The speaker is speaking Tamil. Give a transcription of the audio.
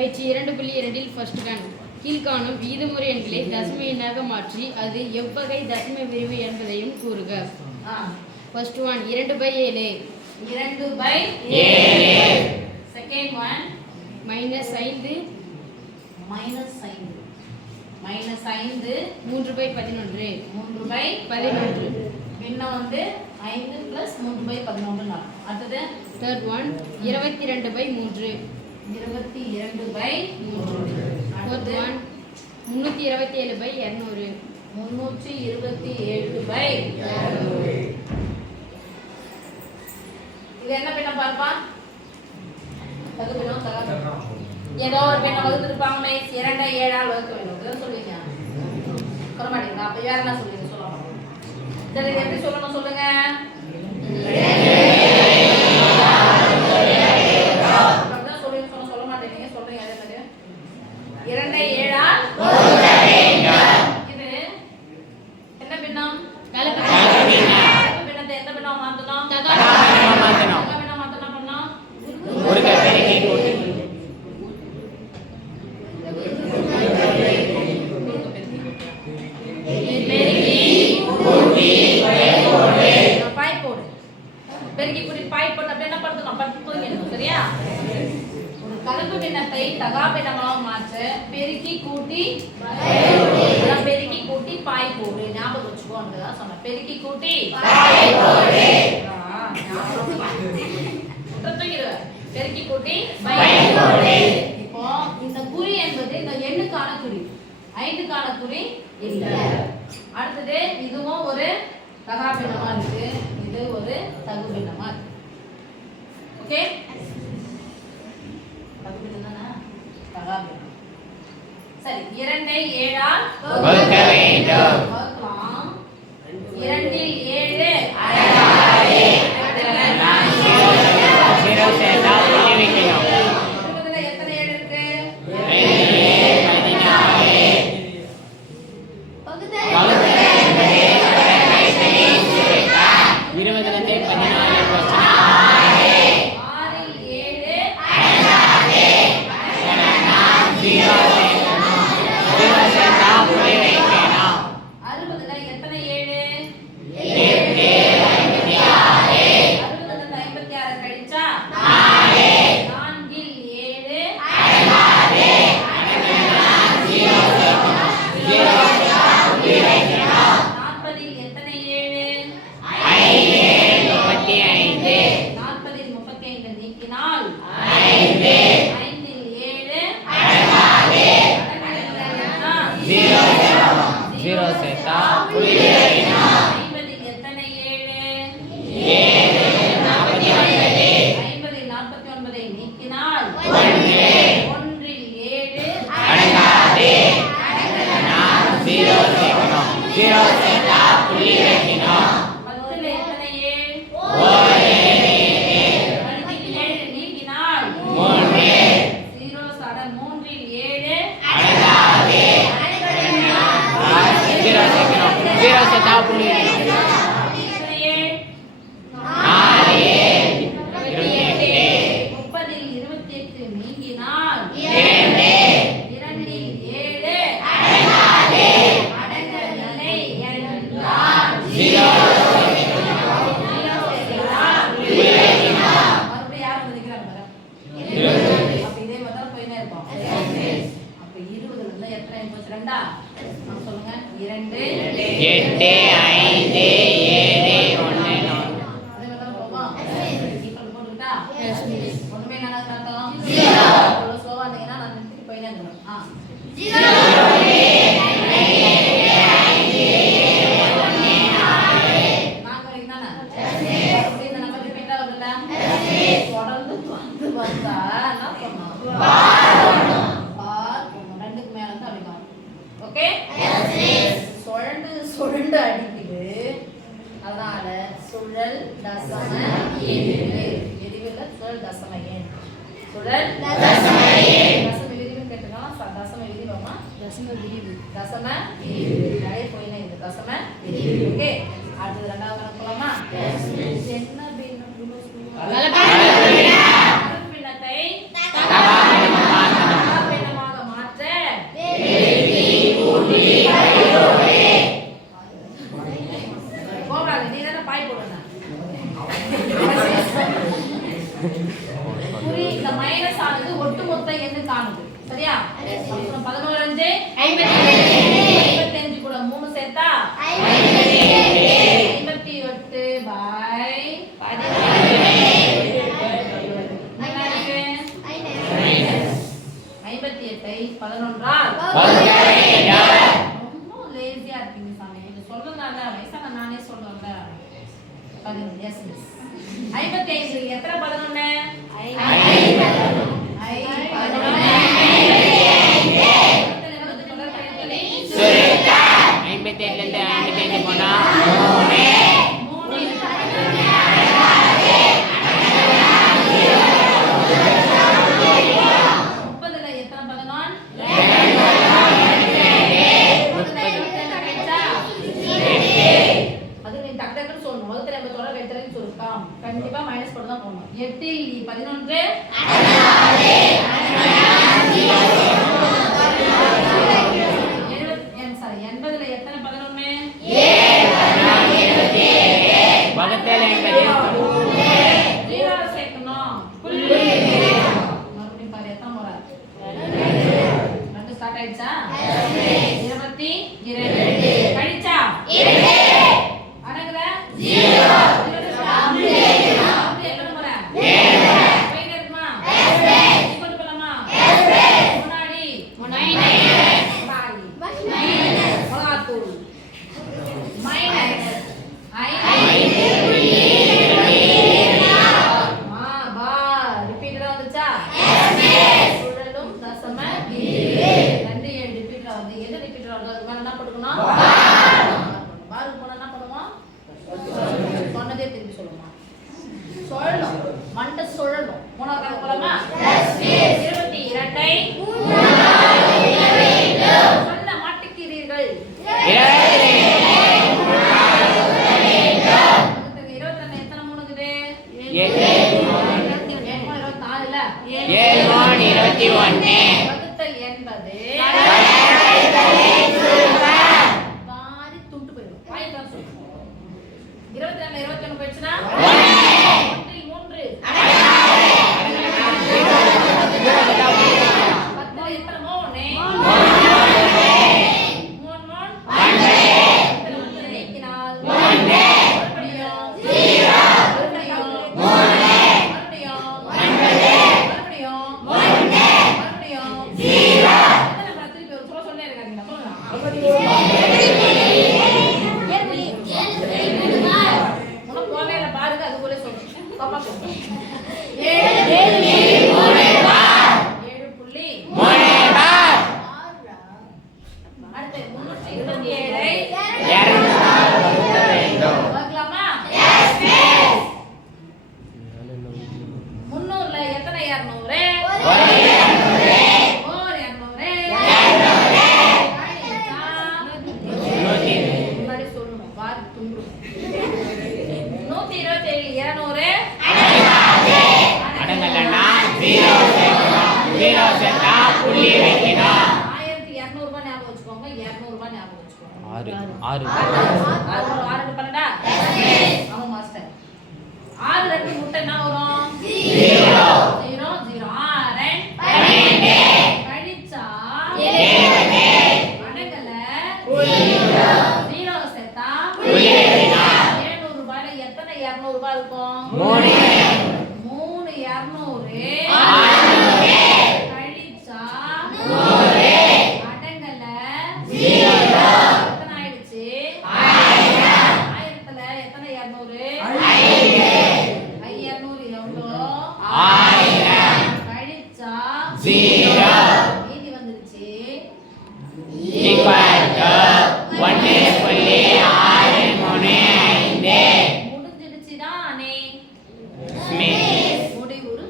பயிற்சி 2.2 ஃபர்ஸ்ட் கண் கீழ்காணும் விகிதமுறை எண்களை தசம எண்ணாக மாற்றி அது எவ்வகை தசம விரிவு என்பதையும் கூறுக. First one 2/7. 2/7. Second one -5. -5 3/11. 3/11. பின்னம் வந்து 5 + 3/11 ஆகும். அடுத்தது தேர்ட் ஒன் 22/3. 22/3. Fourth one 327/200. 327/200. இது என்ன பின்னம் பாருப்பா? தகு பின்னம் தகா. ஏதோ ஒரு பின்னம் வகுத்திருப்பாங்களே 2 7 ஆல் வகுக்க வேண்டும். இதான் சொல்லுவீங்க. சொல்ல மாட்டீங்களா? அப்ப வேற என்ன சொல்லுவீங்க சொல்லலாம். சரி எப்படி சொல்லணும் சொல்லுங்க. அப்படிதான் சொல்லுவீங்க சொல்ல மாட்டீங்க சொல்றீங்க அதே மாதிரி. 2 7 ஆல் வகுக்க வேண்டும். இது என்ன பின்னம்? கலப்பு பின்னத்தை எந்த பின்னம் மாத்தணும்? தகா பின்னம் மாத்தணும் பண்ணோம். ஒரு பெருக்கி கூட்டி பெருக்கி கூட்டி பாய் போட்டு அப்படி என்ன படுத்தணும்? படுத்து தூங்கிடணும். சரியா? ஒரு கலப்பு பின்னத்தை தகா பின்னமாக மாற்ற பெருக்கி கூட்டி பாய் போடு. ஞாபகம் வச்சுக்கோன்றதான் சொன்னேன். பெருக்கி கூட்டி பாய் போடு. பெருக்கி கூட்டி பாய் போடு. இப்போ இந்த குறி என்பது இந்த எண்ணுக்கான குறி, 5க்கான குறி இல்ல. அடுத்தது இதுவும் ஒரு தகா பின்னமா இருக்கு, இது ஒரு தகு பின்னமா இருக்கு. ஓகே, தகு பின்னம் தானே, தகா பின்னம். சரி, 2 ஐ 7 ஆல் வகுக்க வேண்டும். வகுக்கலாம். 2 இல் 7 0 சேர்த்தா புள்ளி வைக்கணும். இருபதுல எத்தனை 7 இருக்கு? 20 14 போச்சுன்னா 6 இல் 7 0 சேர்த்தா புள்ளி வைக்கணும். 60ல எத்தனை 7? 60ல 56 கழிச்சா 4 இல் 7 40 இல் எத்தனை 7? 35 40 இல் 35 நீக்கினால் 5 இல் 7 0 சேர்த்தா புள்ளி வைக்கணும். 50 இல் எத்தனை 7? 49 50 இல் 49 நீக்கினால் 1 இல் 7 அடங்காது. 0 சேர்க்கணும். 0 சேர்த்தா புள்ளி வைக்கணும். 10 இல் எத்தனை 7? 7 நீக்கினால் 3 0 சட 3 இல் 7 அடங்காது. 0 சேர்க்கணும். 0 சேர்த்தா புள்ளி வைக்கணும். 4 28 30 இல் 28 நீங்கினால் 2 2 இல் 7 அடங்கவில்லை என்றால் 0 மறுபடியும் யார் நினைக்கிறாங்க? அப்ப இதே மாதிரி தான் போயினே இருக்கும். அப்ப 20ல இருந்து எத்தனை போச்சு? 2ஆ? சொல்லுங்க. 2 8 5 7 1 4 அதே மாதிரி தான் போவோம். ஈக்குவல் போட்டுக்கிட்டா ஒண்ணுமே என்ன காட்டும்? இவ்வளவு ஸ்லோவா இருந்தீங்கன்னா நான் நிறுத்திட்டு போயினே இருக்கணும். நாங்க வரைக்கும் தானே? அப்படி இந்த நம்பர் திருப்பி என்ன வருதுல்ல? தொடர்ந்து வந்து வந்தா என்ன பண்ணணும்? பார் போடணும். 2க்கு மேல இருந்து அப்படி வரும். ஓகே? சுழண்டு அடிக்குது. அதனால சுழல் தசம எதிர்வு. எதிர்வுல சுழல் தசம எண். சுழல் தசம எண். தசம விரிவு கேட்டுக்கலாம். தசம விரிவுமா? தசம விரிவு. தசம விரிவு. நிறைய போயினே இது தசம விரிவு. ஓகே, அடுத்து 2வது கணக்கு போலாமா? என்ன பின்னம்? கலப்பு பின்னத்தை தகா பின்னம் மாற்றணும். மொத்த எண்ணுக்கானது. சரியா? 11 5 55 கூட 3 சேர்த்தா 58 பை 58 ஐ 11 ஆல் ரொம்ப லேசியா இருக்கீங்க சாமி. இது சொல்றதுனால வயசான நானே சொல்றேன்ல. 11 எஸ் மிஸ். 55 எத்தனை 11? கண்டிப்பா மைனஸ் போட்டு தான் போகணும். 8 இல் 11 80ல எத்தனை 11? 0 சேர்க்கணும். மறுபடியும் பாரு எத்தனை முறை? 2 ஸ்டார்ட் ஆயிடுச்சா? 22 கழிச்சா 8 அடங்குற 0 சொல்லணும். மூணாவது கணக்கு போலாமா? 22 சொல்ல மாட்டேங்கிறீர்கள். 22 எத்தனை மூணுக்குது? 24 இல்ல? 21 வகுத்தல் என்பது பாதி துண்டு போயிடும். வாய் தான் சொல்லணும். 22 21 போயிடுச்சுன்னா 1 இல் 3 முடிவுறு